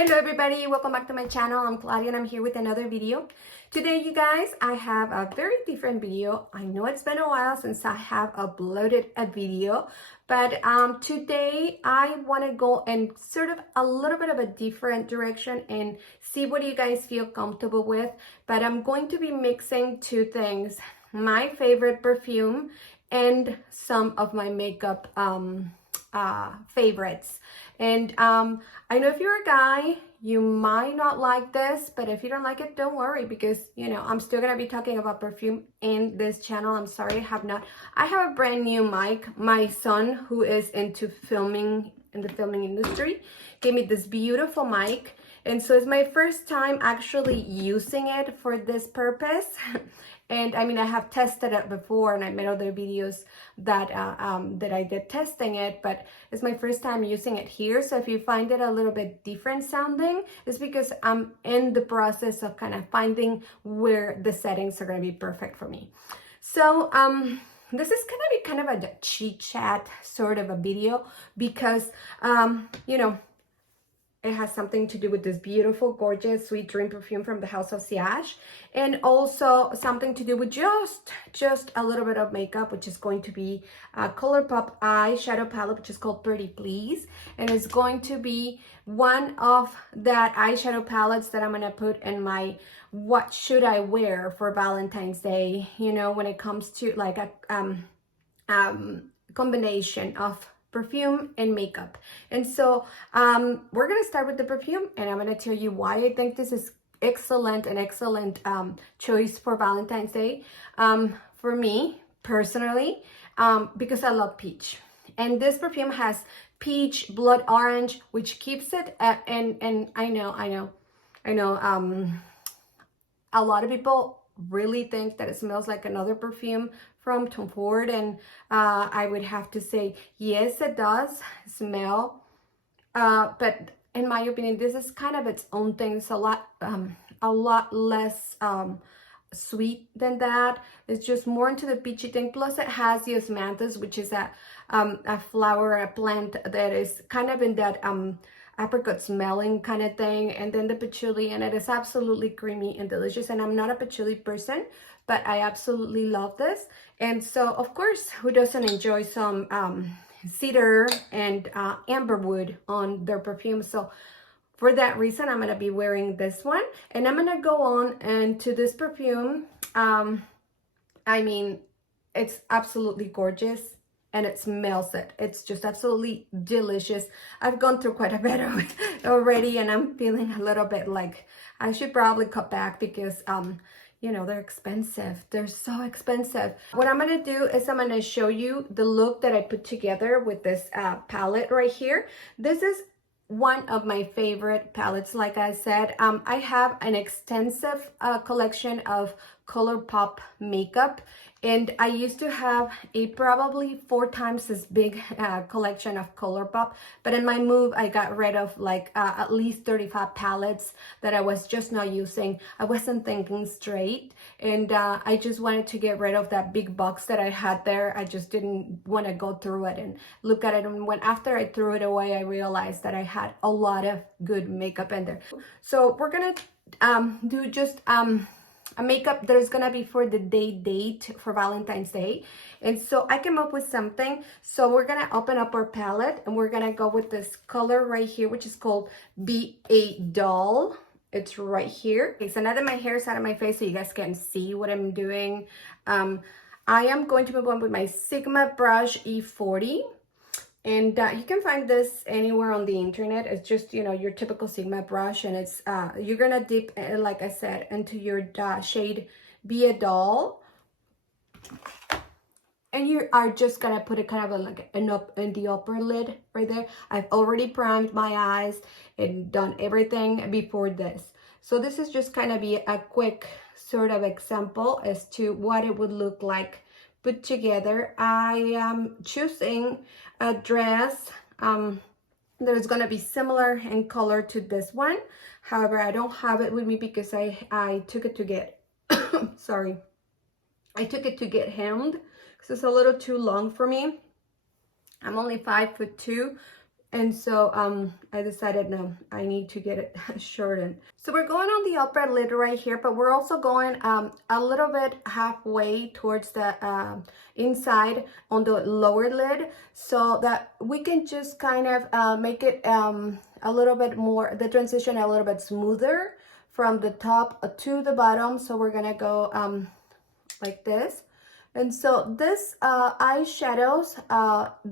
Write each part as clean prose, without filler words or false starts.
Hello everybody, welcome back to my channel. I'm Claudia and I'm here with another video. Today you guys, I have a very different video. I know it's been a while since I have uploaded a video, but today I want to go in sort of a little bit of a different direction and see what you guys feel comfortable with. But I'm going to be mixing two things: my favorite perfume and some of my makeup favorites. And I know if you're a guy, you might not like this, but if you don't like it, don't worry, because you know I'm still gonna be talking about perfume in this channel. I'm sorry I have not. I have a brand new mic. My son, who is into filming, in the filming industry, gave me this beautiful mic, and so it's my first time actually using it for this purpose. And I mean, I have tested it before and I made other videos that that I did testing it, but it's my first time using it here. So if you find it a little bit different sounding, it's because I'm in the process of kind of finding where the settings are going to be perfect for me. So this is going to be kind of a chit chat sort of a video because, you know, it has something to do with this beautiful, gorgeous, sweet dream perfume from the house of Sillage, and also something to do with just a little bit of makeup, which is going to be a Colourpop eyeshadow palette, which is called Pretty Please, and it's going to be one of that eyeshadow palettes that I'm gonna put in my what should I wear for Valentine's Day. You know, when it comes to like a combination of perfume and makeup. And so we're gonna start with the perfume, and I'm gonna tell you why I think this is an excellent choice for Valentine's Day for me personally, because I love peach, and this perfume has peach, blood orange, which keeps it and I know a lot of people really think that it smells like another perfume from Tom Ford, and I would have to say yes, it does smell, but in my opinion this is kind of its own thing. It's a lot less sweet than that. It's just more into the peachy thing, plus it has the osmanthus, which is a flower, a plant that is kind of in that apricot smelling kind of thing, and then the patchouli, and it is absolutely creamy and delicious. And I'm not a patchouli person, but I absolutely love this. And so of course, who doesn't enjoy some cedar and amberwood on their perfume? So for that reason, I'm going to be wearing this one, and I'm going to go on into this perfume. I mean, it's absolutely gorgeous, and it smells it. It's just absolutely delicious. I've gone through quite a bit of it already, and I'm feeling a little bit like I should probably cut back because, you know, they're expensive. They're so expensive. What I'm going to do is I'm going to show you the look that I put together with this palette right here. This is one of my favorite palettes. Like I said, I have an extensive collection of Colourpop makeup, and I used to have a probably 4 times as big collection of Colourpop, but in my move I got rid of like at least 35 palettes that I was just not using. I wasn't thinking straight, and I just wanted to get rid of that big box that I had there. I just didn't want to go through it and look at it, and when after I threw it away, I realized that I had a lot of good makeup in there. So we're gonna do just a makeup that is gonna be for the date for Valentine's Day. And so I came up with something. So we're gonna open up our palette, and we're gonna go with this color right here, which is called Be a Doll. It's right here. Okay, so now that my hair is out of my face so you guys can see what I'm doing, I am going to move on with my Sigma brush E40. And you can find this anywhere on the internet. It's just, you know, your typical Sigma brush, and it's you're gonna dip, like I said, into your shade Be a Doll, and you are just gonna put it kind of like in the upper lid right there. I've already primed my eyes and done everything before this, so this is just kind of be a quick sort of example as to what it would look like put together. I am choosing a dress that is going to be similar in color to this one. However, I don't have it with me because I took it to get sorry, I took it to get hemmed because it's a little too long for me. I'm only 5'2", And so I decided, no, I need to get it shortened. So we're going on the upper lid right here, but we're also going a little bit halfway towards the inside on the lower lid, so that we can just kind of make it a little bit more, the transition a little bit smoother from the top to the bottom. So we're gonna go like this. And so this eyeshadows,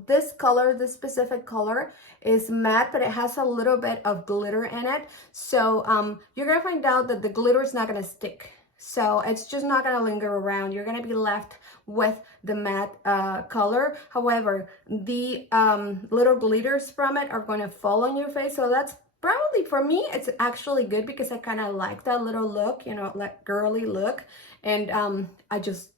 this color, this specific color is matte, but it has a little bit of glitter in it. So you're gonna find out that the glitter is not gonna stick. So it's just not gonna linger around. You're gonna be left with the matte color. However, the little glitters from it are gonna fall on your face. So that's probably, for me, it's actually good because I kind of like that little look, you know, like girly look. And I just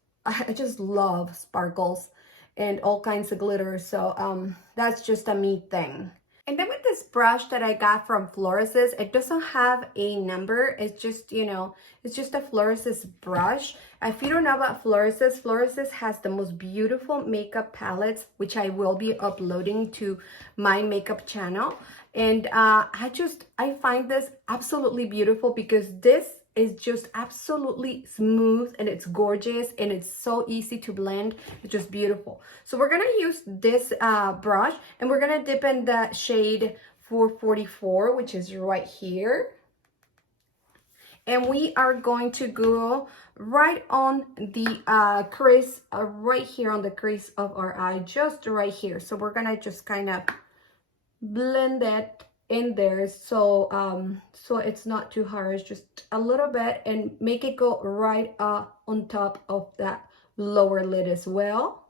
love sparkles and all kinds of glitter. So that's just a me thing. And then with this brush that I got from Floris's, it doesn't have a number. It's just, you know, it's just a Floris's brush. If you don't know about Floris's has the most beautiful makeup palettes, which I will be uploading to my makeup channel. And I find this absolutely beautiful because this is just absolutely smooth and it's gorgeous and it's so easy to blend. It's just beautiful. So we're gonna use this brush and we're gonna dip in the shade 444, which is right here. And we are going to go right on the crease, right here on the crease of our eye, just right here. So we're gonna just kind of blend it in there, so so it's not too harsh, just a little bit, and make it go right on top of that lower lid as well.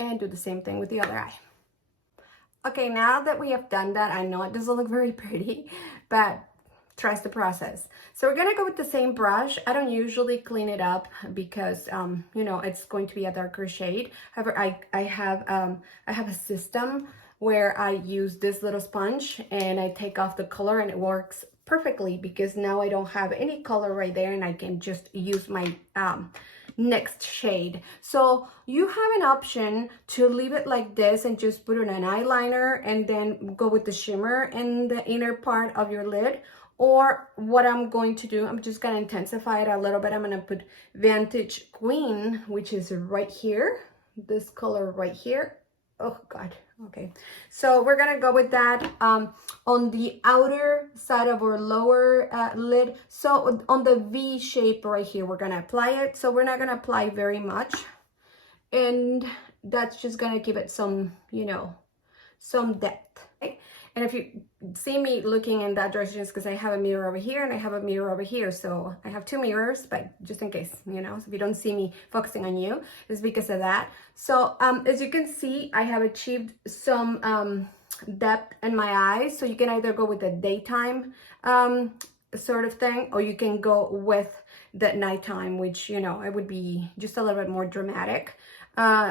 And do the same thing with the other eye. Okay, now that we have done that, I know it doesn't look very pretty, but trust the process. So we're gonna go with the same brush. I don't usually clean it up because you know, it's going to be a darker shade. However, I have a system where I use this little sponge and I take off the color, and it works perfectly because now I don't have any color right there and I can just use my next shade. So you have an option to leave it like this and just put on an eyeliner and then go with the shimmer in the inner part of your lid. Or what I'm going to do, I'm just gonna intensify it a little bit. I'm gonna put Vintage Queen, which is right here, this color right here. Oh God, okay. So we're gonna go with that on the outer side of our lower lid. So on the V shape right here, we're gonna apply it. So we're not gonna apply very much. And that's just gonna give it some, you know, some depth. Okay? And if you see me looking in that direction, it's because I have a mirror over here and I have a mirror over here. So I have two mirrors, but just in case, you know, so if you don't see me focusing on you, it's because of that. So as you can see, I have achieved some depth in my eyes. So you can either go with the daytime sort of thing, or you can go with the nighttime, which, you know, it would be just a little bit more dramatic.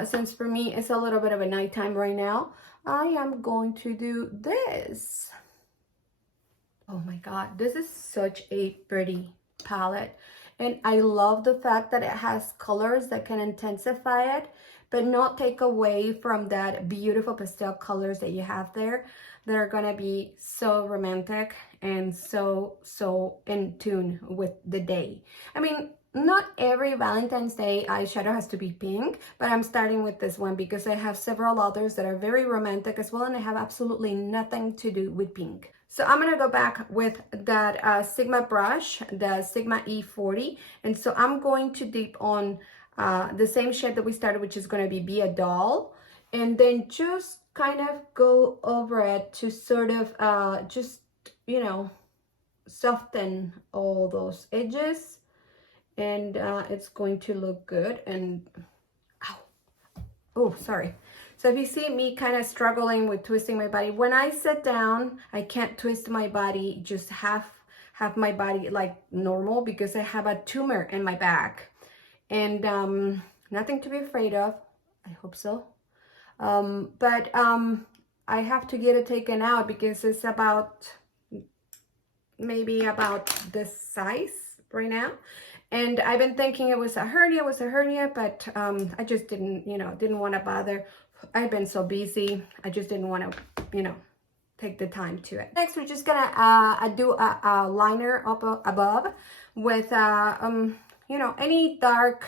Since for me, it's a little bit of a nighttime right now, I am going to do this. Oh my God, this is such a pretty palette. And I love the fact that it has colors that can intensify it, but not take away from that beautiful pastel colors that you have there that are gonna be so romantic and so in tune with the day. I mean, not every Valentine's Day eyeshadow has to be pink, but I'm starting with this one because I have several others that are very romantic as well, and they have absolutely nothing to do with pink. So I'm gonna go back with that Sigma brush, the Sigma E40, and so I'm going to dip on the same shade that we started, which is gonna be a Doll, and then just kind of go over it to sort of just, you know, soften all those edges. And it's going to look good. And ow, oh, sorry. So if you see me kind of struggling with twisting my body, when I sit down, I can't twist my body, just half my body like normal, because I have a tumor in my back. And nothing to be afraid of. I hope so. But I have to get it taken out because it's about maybe about this size right now. And I've been thinking it was a hernia, but I just didn't want to bother. I've been so busy. I just didn't want to, take the time to it. Next, we're just gonna do a liner up above with you know, any dark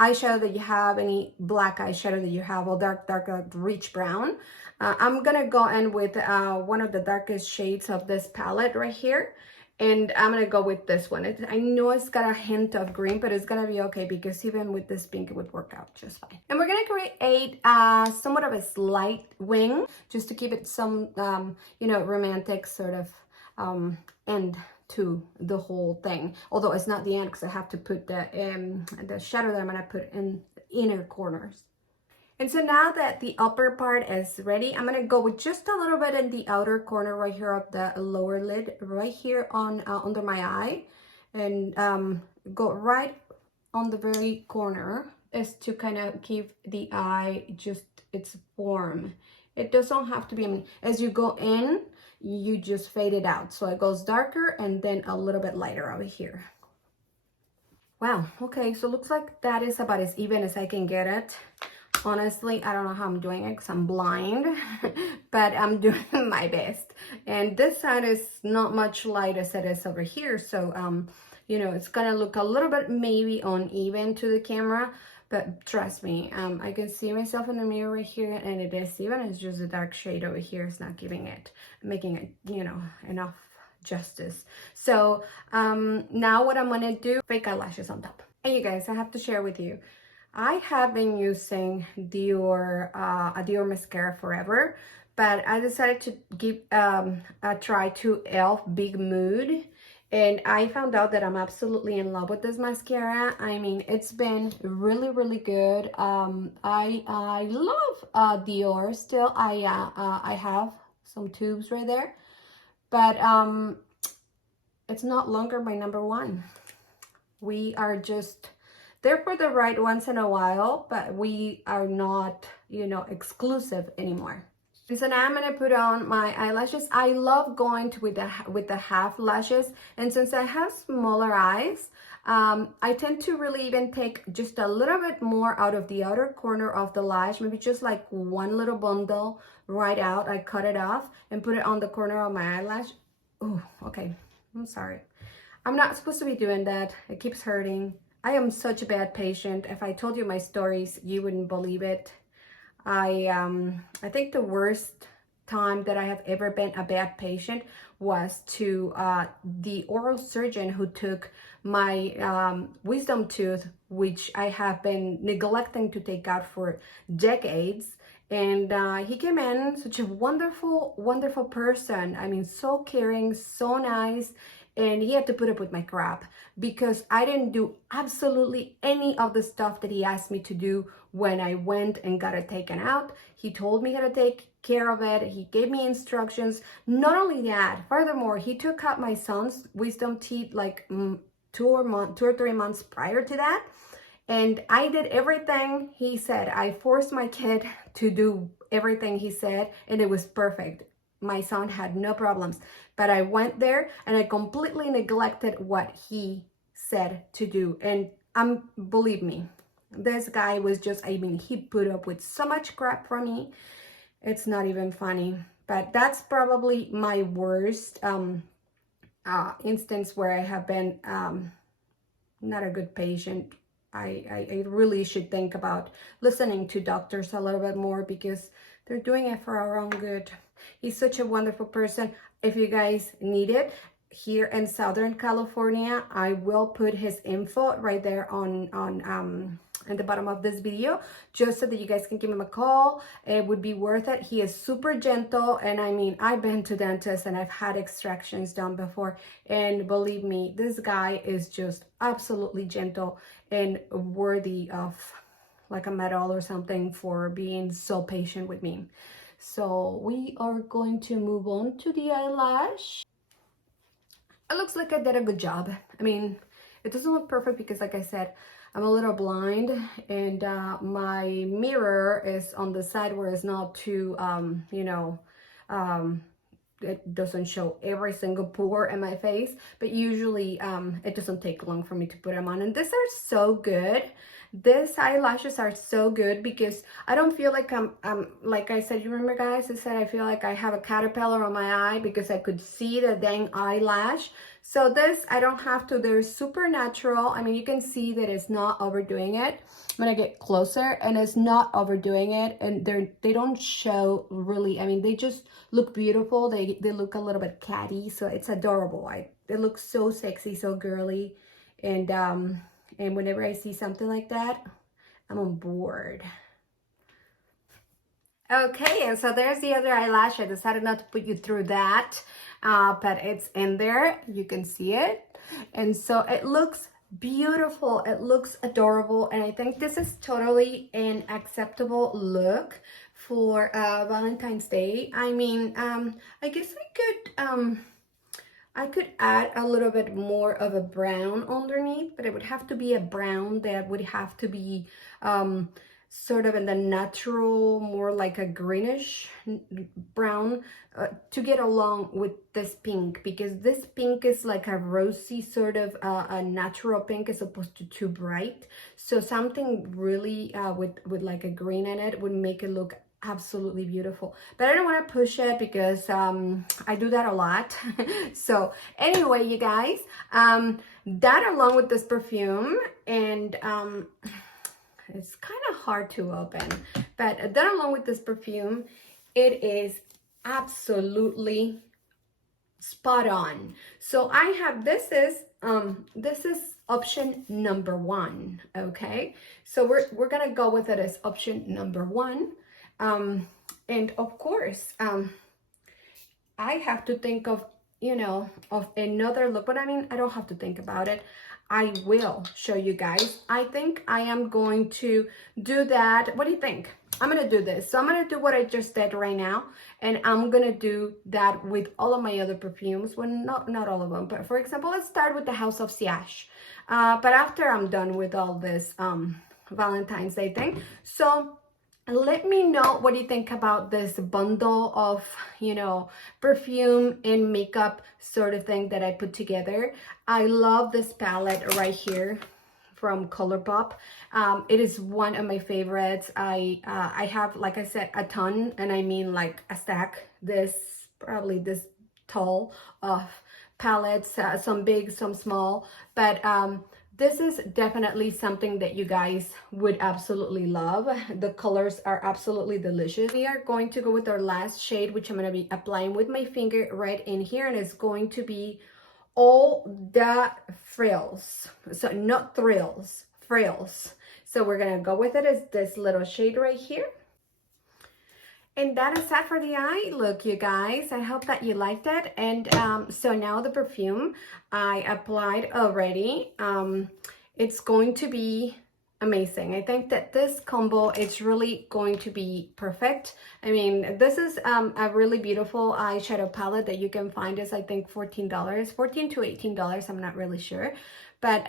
eyeshadow that you have, any black eyeshadow that you have, or dark rich brown. I'm gonna go in with one of the darkest shades of this palette right here, and I'm gonna go with this one. I know it's got a hint of green, but it's gonna be okay because even with this pink, it would work out just fine. And we're gonna create somewhat of a slight wing, just to keep it some, you know, romantic sort of end to the whole thing. Although it's not the end because I have to put the shadow that I'm gonna put in the inner corners. And so now that the upper part is ready, I'm gonna go with just a little bit in the outer corner right here of the lower lid, right here on under my eye, and go right on the very corner, is to kind of give the eye just its form. It doesn't have to be, I mean, as you go in, you just fade it out. So it goes darker and then a little bit lighter over here. Wow, okay, so looks like that is about as even as I can get it. Honestly, I don't know how I'm doing it because I'm blind, but I'm doing my best. And this side is not much light as it is over here. So, you know, it's gonna look a little bit maybe uneven to the camera, but trust me, I can see myself in the mirror right here, and it is even. It's just a dark shade over here. It's not making it, you know, enough justice. So, now what I'm gonna do, fake eyelashes on top. And you guys, I have to share with you, I have been using Dior, a Dior mascara forever, but I decided to give a try to e.l.f. Big Mood, and I found out that I'm absolutely in love with this mascara. I mean, it's been really, really good. I love Dior still. I have some tubes right there, but it's not longer my number one. We are just they're for the right once in a while, but we are not, you know, exclusive anymore. And so now I'm gonna put on my eyelashes. I love going with the half lashes, and since I have smaller eyes, I tend to really even take just a little bit more out of the outer corner of the lash, maybe just like one little bundle right out. I cut it off and put it on the corner of my eyelash. Oh, okay, I'm sorry. I'm not supposed to be doing that. It keeps hurting. I am such a bad patient. If I told you my stories, you wouldn't believe it. I think the worst time that I have ever been a bad patient was to the oral surgeon who took my wisdom tooth, which I have been neglecting to take out for decades. And he came in, such a wonderful, wonderful person. I mean, so caring, so nice. And he had to put up with my crap because I didn't do absolutely any of the stuff that he asked me to do when I went and got it taken out. He told me how to take care of it. He gave me instructions. Not only that, furthermore, he took out my son's wisdom teeth like 2 or 3 months prior to that. And I did everything he said. I forced my kid to do everything he said, and it was perfect. My son had no problems, but I went there and I completely neglected what he said to do. And believe me, this guy was just, I mean, he put up with so much crap from me. It's not even funny, but that's probably my worst instance where I have been not a good patient. I really should think about listening to doctors a little bit more because they're doing it for our own good. He's such a wonderful person. If you guys need it, here in Southern California, I will put his info right there on at the bottom of this video, just so that you guys can give him a call. It would be worth it. He is super gentle, and I mean, I've been to dentists and I've had extractions done before, and believe me, this guy is just absolutely gentle and worthy of like a medal or something for being so patient with me. So we are going to move on to the eyelash. It looks like I did a good job. I mean, it doesn't look perfect because, like I said, I'm a little blind, and my mirror is on the side where it's not too, you know, it doesn't show every single pore in my face, but usually it doesn't take long for me to put them on. And these are so good These eyelashes are so good because I don't feel like I'm like I said, you remember guys, I said I feel like I have a caterpillar on my eye because I could see the dang eyelash. So this, I don't have to, they're super natural. I mean, you can see that it's not overdoing it. I'm gonna get closer, and it's not overdoing it, and they don't show really, I mean, they just look beautiful. They look a little bit catty, so it's adorable. They look so sexy, so girly, and whenever I see something like that, I'm on board. Okay, and so there's the other eyelash. I decided not to put you through that, but it's in there. You can see it. And so it looks beautiful. It looks adorable. And I think this is totally an acceptable look for Valentine's Day. I mean, I guess I could add a little bit more of a brown underneath, but it would have to be a brown that would have to be sort of in the natural, more like a greenish brown to get along with this pink, because this pink is like a rosy sort of a natural pink as opposed to too bright. So something really with like a green in it would make it look absolutely beautiful. But I don't want to push it because I do that a lot. So anyway, you guys, that along with this perfume, and it's kind of hard to open, but that along with this perfume, it is absolutely spot on. So I have, this is option number 1. Okay, so we're gonna go with it as option number 1. And of course, I have to think of, you know, of another look, but I mean, I don't have to think about it. I will show you guys. I think I am going to do that. What do you think? I'm gonna do this. So I'm gonna do what I just did right now, and I'm gonna do that with all of my other perfumes. Well, not all of them, but for example, let's start with the House of Sillage. But after I'm done with all this Valentine's Day thing. So let me know what you think about this bundle of, you know, perfume and makeup sort of thing that I put together. I love this palette right here from Colourpop. It is one of my favorites. I have, like I said, a ton, and I mean like a stack, probably this tall of palettes, some big, some small, but this is definitely something that you guys would absolutely love. The colors are absolutely delicious. We are going to go with our last shade, which I'm going to be applying with my finger right in here, and it's going to be All the Frills. So not thrills, frills. So we're going to go with it as this little shade right here. And that is that for the eye look, you guys. I hope that you liked it. And so now the perfume I applied already. It's going to be amazing. I think that this combo is really going to be perfect. I mean, this is a really beautiful eyeshadow palette that you can find is, I think, $14 to $18. I'm not really sure, but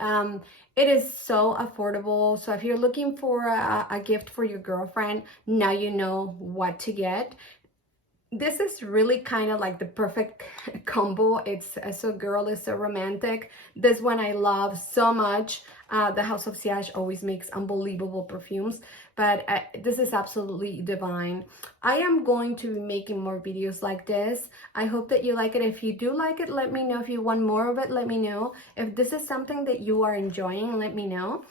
it is so affordable. So if you're looking for a gift for your girlfriend, now you know what to get. This is really kind of like the perfect combo. It's so girly, so romantic. This one I love so much. The House of Sillage always makes unbelievable perfumes, but this is absolutely divine. I am going to be making more videos like this. I hope that you like it. If you do like it, let me know. If you want more of it, let me know. If this is something that you are enjoying, let me know.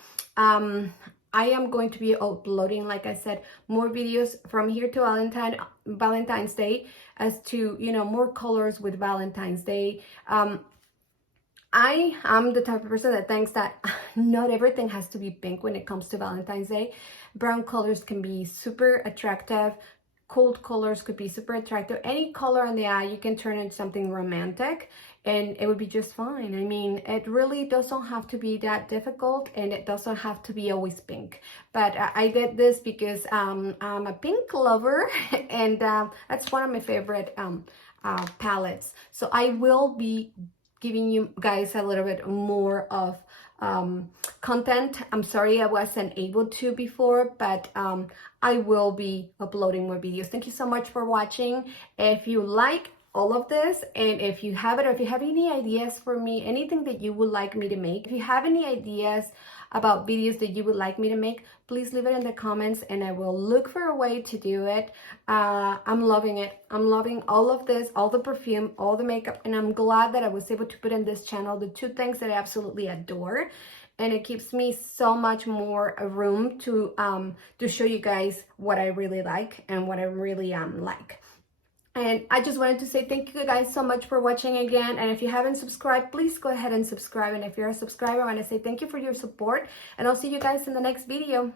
I am going to be uploading, like I said, more videos from here to Valentine's Day, as to, you know, more colors with Valentine's Day. I am the type of person that thinks that not everything has to be pink when it comes to Valentine's Day. Brown colors can be super attractive. Cold colors could be super attractive. Any color on the eye, you can turn into something romantic, and it would be just fine. I mean, it really doesn't have to be that difficult, and it doesn't have to be always pink. But I did this because I'm a pink lover, and that's one of my favorite palettes. So I will be giving you guys a little bit more of content. I'm sorry I wasn't able to before, but I will be uploading more videos. Thank you so much for watching. If you like all of this. And if you have it, or if you have any ideas for me, anything that you would like me to make, if you have any ideas about videos that you would like me to make, please leave it in the comments and I will look for a way to do it. I'm loving it. I'm loving all of this, all the perfume, all the makeup, and I'm glad that I was able to put in this channel the two things that I absolutely adore. And it gives me so much more room to show you guys what I really like and what I really like. And I just wanted to say thank you guys so much for watching again. And if you haven't subscribed, please go ahead and subscribe. And if you're a subscriber, I want to say thank you for your support. And I'll see you guys in the next video.